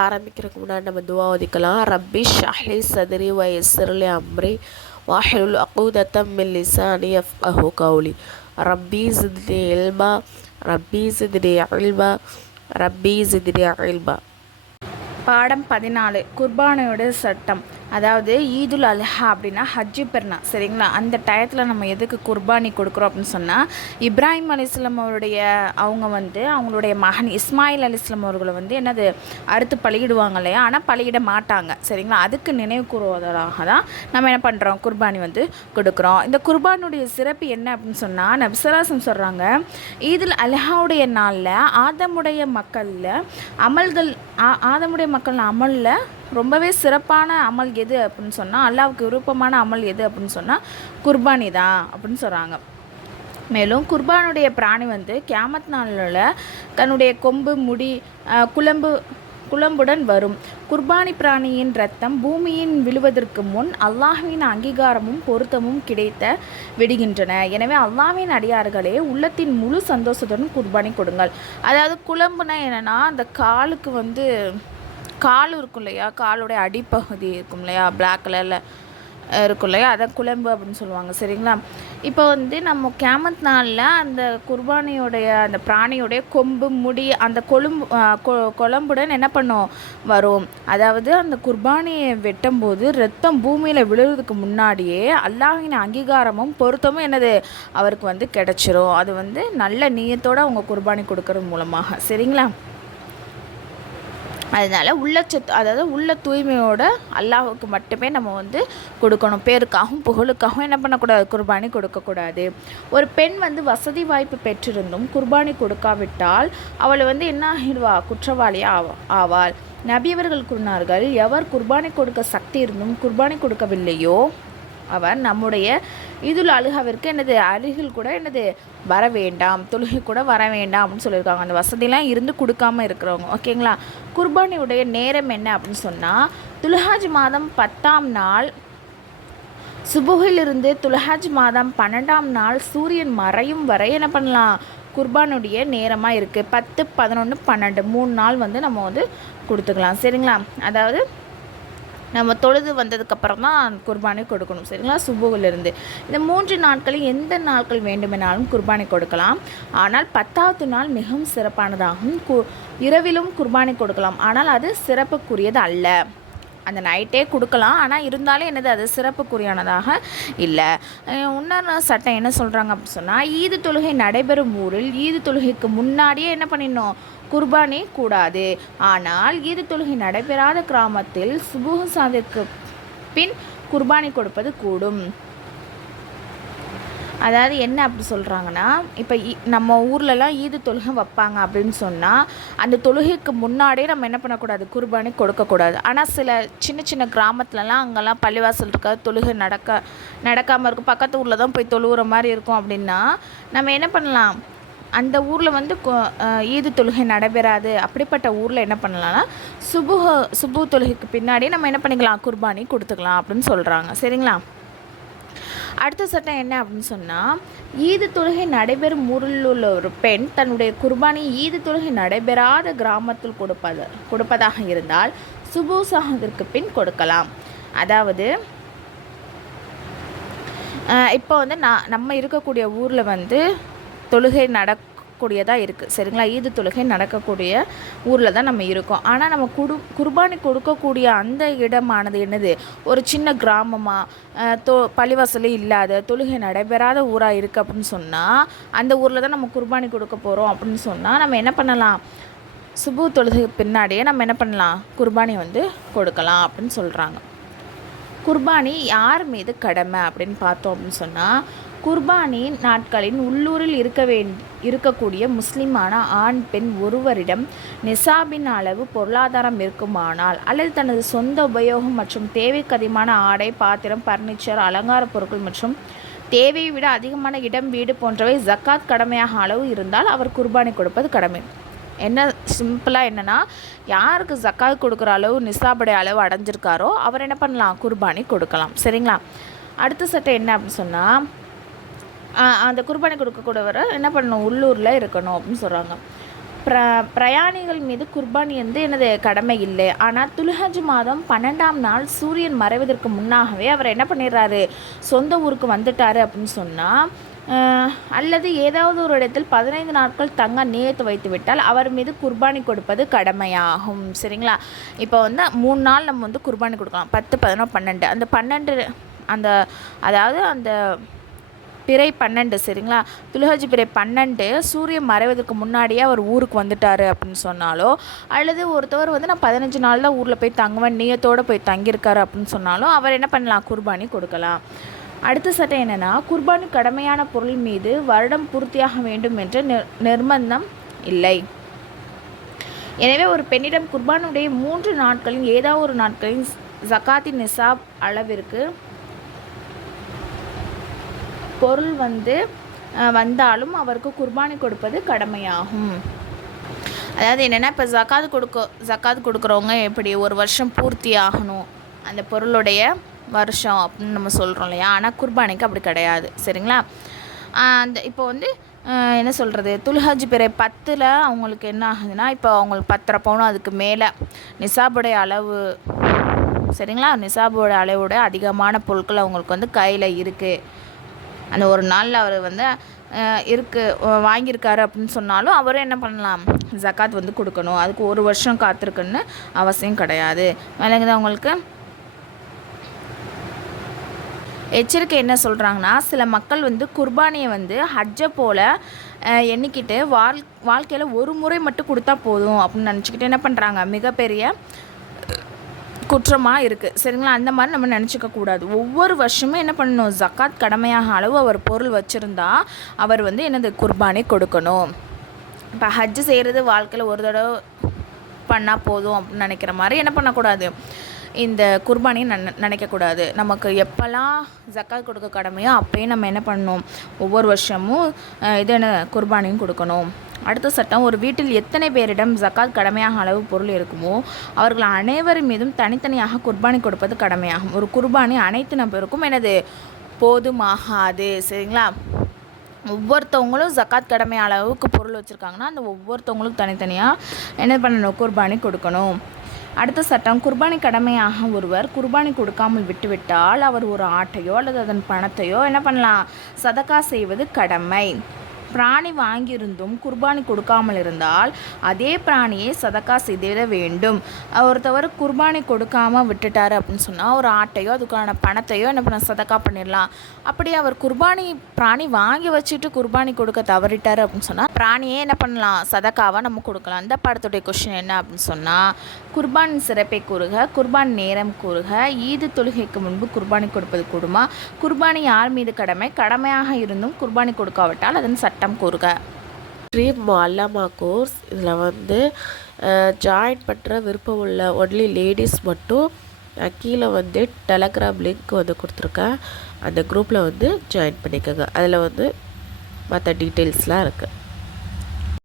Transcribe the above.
ஆரம்பிக்கிறதுக்கு முன்னாடி நம்ம துவா ஓதிக்கலாம். ரப்பி ஷ்ரஹ்லி சத்ரி வயஸ்ஸிர்லி அம்ரி வஹ்லுல் உக்தத்தம் மின் லிசானி யஃப்கஹு கௌலி. ரப்பி ஸித்னி இல்மா ரப்பி ஸித்னி இல்மா ரப்பி ஸித்னி இல்மா. பாடம் 14 குர்பானியோட சட்டம். அதாவது ஈதுல் அல்ஹா அப்படின்னா ஹஜ்ஜு பெருநாள், சரிங்களா? அந்த டயத்தில் நம்ம எதுக்கு குர்பானி கொடுக்குறோம் அப்படின்னு சொன்னால், இப்ராஹிம் அலிஸ்லாம் அவங்களுடைய மகன் இஸ்மாயில் அலிஸ்லாம் அவர்களை என்னது அறுத்து பலியிடுவாங்க இல்லையா? ஆனால் பலியிட மாட்டாங்க, சரிங்களா? அதுக்கு நினைவு கூறுவதாக தான் நம்ம என்ன பண்ணுறோம், குர்பானி கொடுக்குறோம். இந்த குர்பானுடைய சிறப்பு என்ன அப்படின்னு சொன்னால், நபிசலாசம் சொல்கிறாங்க, ஈதுல் அல்ஹாவுடைய நாளில் ஆதமுடைய மக்களில் அமலில் ரொம்பவே சிறப்பான அமல் எது அப்படின்னு சொன்னால், அல்லாவுக்கு விருப்பமான அமல் எது அப்படின்னு சொன்னால் குர்பானி தான் அப்படின்னு சொல்கிறாங்க. மேலும் குர்பானுடைய பிராணி கியாமத் நாளில் தன்னுடைய கொம்பு முடி குழம்புடன் வரும். குர்பானி பிராணியின் இரத்தம் பூமியின் விழுவதற்கு முன் அல்லாஹ்வின் அங்கீகாரமும் பொருத்தமும் கிடைத்த விடுகின்றன. எனவே அல்லாஹ்வின் அடியார்களே, உள்ளத்தின் முழு சந்தோஷத்துடன் குர்பானி கொடுங்கள். அதாவது குழம்புனா என்னென்னா, அந்த காலுக்கு கால் இருக்கும் இல்லையா, காலுடைய அடிப்பகுதி இருக்கும் இல்லையா, பிளாக் கலரில் இருக்கும் இல்லையா, அதை குழம்பு அப்படின்னு சொல்லுவாங்க, சரிங்களா? இப்போ நம்ம கியாமத் நாளில் அந்த குர்பானியோடைய அந்த பிராணியோடைய கொம்பு முடி அந்த குழம்புடன் என்ன வரும். அதாவது அந்த குர்பானியை வெட்டும்போது ரத்தம் பூமியில் விழுறதுக்கு முன்னாடியே அல்லாஹ்வின் அங்கீகாரமும் பொருத்தமும் அவருக்கு கிடைச்சிரும். அது நல்ல நியத்தோடு அவங்க குர்பானி கொடுக்கறது மூலமாக, சரிங்களா? அதனால் உள்ள தூய்மையோட அல்லாஹுக்கு மட்டுமே நம்ம கொடுக்கணும். பேருக்காகவும் புகழுக்காகவும் என்ன பண்ணக்கூடாது, குர்பானி கொடுக்கக்கூடாது. ஒரு பெண் வசதி வாய்ப்பு பெற்றிருந்தும் குர்பானி கொடுக்காவிட்டால் அவள் என்ன ஆகிடுவா, குற்றவாளியாக ஆவாள். நபியவர்கள் கூறினார்கள், எவர் குர்பானி கொடுக்க சக்தி இருந்தும் குர்பானி கொடுக்கவில்லையோ அவர் நம்முடைய ஈதுல் அல்ஹாவிற்கு அருகில் கூட வர வேண்டாம், தொழுகை கூட வர வேண்டாம் அப்படின்னு சொல்லியிருக்காங்க. அந்த வசதியெலாம் இருந்து கொடுக்காமல் இருக்கிறவங்க, ஓகேங்களா? குர்பானியுடைய நேரம் என்ன அப்படின்னு சொன்னால், துல்ஹஜ் மாதம் 10ஆம் நாள் சுபுகிலிருந்து துல்ஹஜ் மாதம் 12ஆம் நாள் சூரியன் மறையும் வரை என்ன பண்ணலாம், குர்பானுடைய நேரமாக இருக்குது. 10, 11, 12 3 நாள் நம்ம கொடுத்துக்கலாம், சரிங்களா? அதாவது நம்ம தொழுது வந்ததுக்கப்புறம் தான் குர்பானி கொடுக்கணும், சரிங்களா? சுபுகிலிருந்து இந்த 3 நாட்களில் எந்த நாட்கள் வேண்டுமெனாலும் குர்பானி கொடுக்கலாம். ஆனால் 10ஆவது நாள் மிகவும் சிறப்பானதாகும். இரவிலும் குர்பானி கொடுக்கலாம், ஆனால் அது சிறப்புக்குரியது அல்ல. அந்த நைட்டே கொடுக்கலாம், ஆனால் இருந்தாலும் அது சிறப்புக்குரியானதாக இல்லை. இன்னொரு சட்டம் என்ன சொல்கிறாங்க அப்படின்னு சொன்னால், ஈது தொழுகை நடைபெறும் ஊரில் ஈது தொழுகைக்கு முன்னாடியே என்ன பண்ணிடணும், குர்பானி கூடாது. ஆனால் ஈது தொழுகை நடைபெறாத கிராமத்தில் சுபுஹ் சாதிற்கு பின் குர்பானி கொடுப்பது கூடும். அதாவது என்ன அப்படி சொல்கிறாங்கன்னா, இப்போ நம்ம ஊர்லலாம் ஈது தொழுகை வைப்பாங்க அப்படின்னு சொன்னால், அந்த தொழுகைக்கு முன்னாடியே நம்ம என்ன பண்ணக்கூடாது, குர்பானி கொடுக்கக்கூடாது. ஆனால் சில சின்ன சின்ன கிராமத்துலலாம் அங்கெல்லாம் பள்ளிவாசல் இருக்காது, தொழுகை நடக்காமல் இருக்கும், பக்கத்து ஊரில் தான் போய் தொழுகிற மாதிரி இருக்கும். அப்படின்னா நம்ம என்ன பண்ணலாம், அந்த ஊரில் ஈது தொழுகை நடைபெறாது, அப்படிப்பட்ட ஊரில் என்ன பண்ணலாம்னா சுபு தொழுகைக்கு பின்னாடியே நம்ம என்ன பண்ணிக்கலாம், குர்பானி கொடுத்துக்கலாம் அப்படின்னு சொல்கிறாங்க, சரிங்களா? அடுத்த சட்டம் என்ன அப்படின்னு சொன்னால், ஈது தொழுகை நடைபெறும் ஊரில் உள்ள ஒரு பெண் தன்னுடைய குர்பானி ஈது தொழுகை நடைபெறாத கிராமத்தில் கொடுப்பதாக இருந்தால் சுபு சாகத்திற்கு பின் கொடுக்கலாம். அதாவது இப்போ நம்ம இருக்கக்கூடிய ஊரில் தொழுகை நடக்கக்கூடியதாக இருக்குது, சரிங்களா? ஈது தொழுகை நடக்கக்கூடிய ஊரில் தான் நம்ம இருக்கோம். ஆனால் நம்ம குர்பானி கொடுக்கக்கூடிய அந்த இடமானது ஒரு சின்ன கிராமமாக பள்ளிவாசலே இல்லாத தொழுகை நடைபெறாத ஊராக இருக்குது அப்படின்னு சொன்னால், அந்த ஊரில் தான் நம்ம குர்பானி கொடுக்க போகிறோம் அப்படின்னு சொன்னால் நம்ம என்ன பண்ணலாம், சுபு தொழுகை பின்னாடியே நம்ம என்ன பண்ணலாம், குர்பானி கொடுக்கலாம் அப்படின்னு சொல்கிறாங்க. குர்பானி யார் மீது கடமை அப்படின்னு பார்த்தோம் அப்படின்னு சொன்னால், குர்பானி நாட்களின் உள்ளூரில் இருக்கக்கூடிய முஸ்லிமான ஆண் பெண் ஒருவரிடம் நிசாபின் அளவு பொருளாதாரம் இருக்குமானால், அல்லது தனது சொந்த உபயோகம் மற்றும் தேவைக்கு அதிகமான ஆடை, பாத்திரம், பர்னிச்சர், அலங்கார பொருட்கள் மற்றும் தேவையை விட அதிகமான இடம், வீடு போன்றவை ஜக்காத் கடமையாக அளவு இருந்தால் அவர் குர்பானி கொடுப்பது கடமை. என்ன சிம்பிளாக என்னென்னா, யாருக்கு ஜக்காத் கொடுக்குற அளவு நிசாபுடைய அளவு அடைஞ்சிருக்காரோ அவர் என்ன பண்ணலாம், குர்பானி கொடுக்கலாம், சரிங்களா? அடுத்த சட்டம் என்ன அப்படின்னு சொன்னால், அந்த குர்பானி கொடுக்கக்கூடியவரை என்ன பண்ணணும், உள்ளூரில் இருக்கணும் அப்படின்னு சொல்கிறாங்க. பிரயாணிகள் மீது குர்பானி வந்து எனது கடமை இல்லை. ஆனால் துல்ஹஜ் மாதம் 12ஆம் நாள் சூரியன் மறைவதற்கு முன்னாகவே அவர் என்ன பண்ணிடுறாரு, சொந்த ஊருக்கு வந்துட்டார் அப்படின்னு சொன்னால், அல்லது ஏதாவது ஒரு இடத்தில் 15 நாட்கள் தங்க நியத்து வைத்து விட்டால் அவர் மீது குர்பானி கொடுப்பது கடமையாகும். சரிங்களா? இப்போ வந்து 3 நாள் நம்ம வந்து குர்பானி கொடுக்கலாம். 10, 11, 12. அந்த 12 அதாவது அந்த பிறை 12, சரிங்களா? துல்ஹஜ் பிறை 12 சூரியன் மறைவதற்கு முன்னாடியே அவர் ஊருக்கு வந்துட்டார் அப்படின்னு சொன்னாலோ, அல்லது ஒருத்தவர் வந்து நான் 15 நாள் தான் ஊரில் போய் தங்குவேன் நியத்தோடு போய் தங்கியிருக்காரு அப்படின்னு சொன்னாலும் அவர் என்ன பண்ணலாம், குர்பானி கொடுக்கலாம். அடுத்த சட்டம் என்னென்னா, குர்பானி கடமையான பொருள் மீது வருடம் பூர்த்தியாக வேண்டும் என்ற நிர்பந்தம் இல்லை. எனவே ஒரு பெண்ணிடம் குர்பானுடைய 3 நாட்களின் ஏதாவது ஒரு நாட்களின் ஜகாத்தின் நிசாப் அளவிற்கு பொருள் வந்து வந்தாலும் அவருக்கு குர்பானி கொடுப்பது கடமையாகும். அதாவது என்னென்னா, இப்போ ஜக்காத் கொடுக்குறவங்க எப்படி ஒரு வருஷம் பூர்த்தி ஆகணும் அந்த பொருளுடைய வருஷம் அப்படின்னு நம்ம சொல்கிறோம் இல்லையா? ஆனால் குர்பானிக்கு அப்படி கிடையாது. சரிங்களா? அந்த இப்போ வந்து என்ன சொல்கிறது, துல்ஹஜ் பிறை 10 அவங்களுக்கு என்ன ஆகுதுன்னா, இப்போ அவங்களுக்கு 10.5 பவுன் அதுக்கு மேலே நிசாபுடைய அளவு, சரிங்களா? நிசாபோட அளவோட அதிகமான பொருட்கள் அவங்களுக்கு வந்து கையில் இருக்குது. அந்த ஒரு நாளில் அவர் வந்து வாங்கியிருக்காரு அப்படின்னு சொன்னாலும் அவரும் என்ன பண்ணலாம், ஜக்காத் வந்து கொடுக்கணும். அதுக்கு ஒரு வருஷம் காத்திருக்குன்னு அவசியம் கிடையாது. விளங்குது அவங்களுக்கு? எச்சரிக்கை என்ன சொல்கிறாங்கன்னா, சில மக்கள் வந்து குர்பானியை வந்து ஹஜ்ஜை போல் எண்ணிக்கிட்டு வாழ்க்கையில் ஒரு முறை மட்டும் கொடுத்தா போதும் அப்படின்னு நினச்சிக்கிட்டு என்ன பண்ணுறாங்க, மிகப்பெரிய குற்றமாக இருக்குது. சரிங்களா? அந்த மாதிரி நம்ம நினச்சிக்க கூடாது. ஒவ்வொரு வருஷமும் என்ன பண்ணணும், ஜக்காத் கடமையாக அளவு அவர் பொருள் வச்சுருந்தா அவர் வந்து என்னது குர்பானி கொடுக்கணும். இப்போ ஹஜ்ஜு செய்கிறது வாழ்க்கையில் ஒரு தடவை பண்ணால் போதும் அப்படின்னு நினைக்கிற மாதிரி என்ன பண்ணக்கூடாது, இந்த குர்பானியை நினைக்கக்கூடாது. நமக்கு எப்போல்லாம் ஜக்காத் கொடுக்க கடமையோ அப்போயே நம்ம என்ன பண்ணணும், ஒவ்வொரு வருஷமும் இது என்ன குர்பானியும் கொடுக்கணும். அடுத்த சட்டம், ஒரு வீட்டில் எத்தனை பேரிடம் ஜக்காத் கடமையாக அளவு பொருள் இருக்குமோ அவர்கள் அனைவரும் மீதும் தனித்தனியாக குர்பானி கொடுப்பது கடமையாகும். ஒரு குர்பானி அனைத்து நபருக்கும் எனது போதுமாகாது. சரிங்களா? ஒவ்வொருத்தவங்களும் ஜக்காத் கடமை அளவுக்கு பொருள் வச்சுருக்காங்கன்னா அந்த ஒவ்வொருத்தவங்களும் தனித்தனியாக என்ன பண்ணணும், குர்பானி கொடுக்கணும். அடுத்த சட்டம், குர்பானி கடமையாக ஒருவர் குர்பானி கொடுக்காமல் விட்டுவிட்டால் அவர் ஒரு ஆட்டையோ அல்லது அதன் பணத்தையோ என்ன பண்ணலாம், சதக்கா செய்வது கடமை. பிராணி வாங்கியிருந்தும் குர்பானி கொடுக்காமல் இருந்தால் அதே பிராணியை சதக்கா செய்திட வேண்டும். ஒருத்தவர் குர்பானி கொடுக்காமல் விட்டுட்டார் அப்படின்னு சொன்னால் ஒரு ஆட்டையோ அதுக்கான பணத்தையோ என்ன பண்ண சதக்கா பண்ணிடலாம். அப்படி அவர் பிராணி வாங்கி வச்சுட்டு குர்பானி கொடுக்க தவறிட்டார் அப்படின்னு சொன்னால் பிராணியே என்ன பண்ணலாம், சதக்காவாக நம்ம கொடுக்கலாம். இந்த படத்துடைய கொஸ்டின் என்ன அப்படின்னு சொன்னால், குர்பான் சிறப்பை கூறுக, குர்பான் நேரம் கூறுக, ஈது தொழுகைக்கு முன்பு குர்பானி கொடுப்பது கூடுமா, குர்பானி யார் மீது கடமையாக இருந்தும் குர்பானி கொடுக்காவிட்டால் அதன் சட்டம் கூறுக. ட்ரீம் முஅல்லமா கோர்ஸ் இதில் வந்து ஜாயின் பண்ணுற விருப்பம் உள்ள ஒன்லி லேடிஸ் மட்டும் கீழே வந்து டெலகிராம் லிங்க் வந்து கொடுத்துருக்கேன். அந்த குரூப்பில் வந்து ஜாயின் பண்ணிக்கோங்க. அதில் வந்து மற்ற டீட்டெயில்ஸ்லாம் இருக்குது.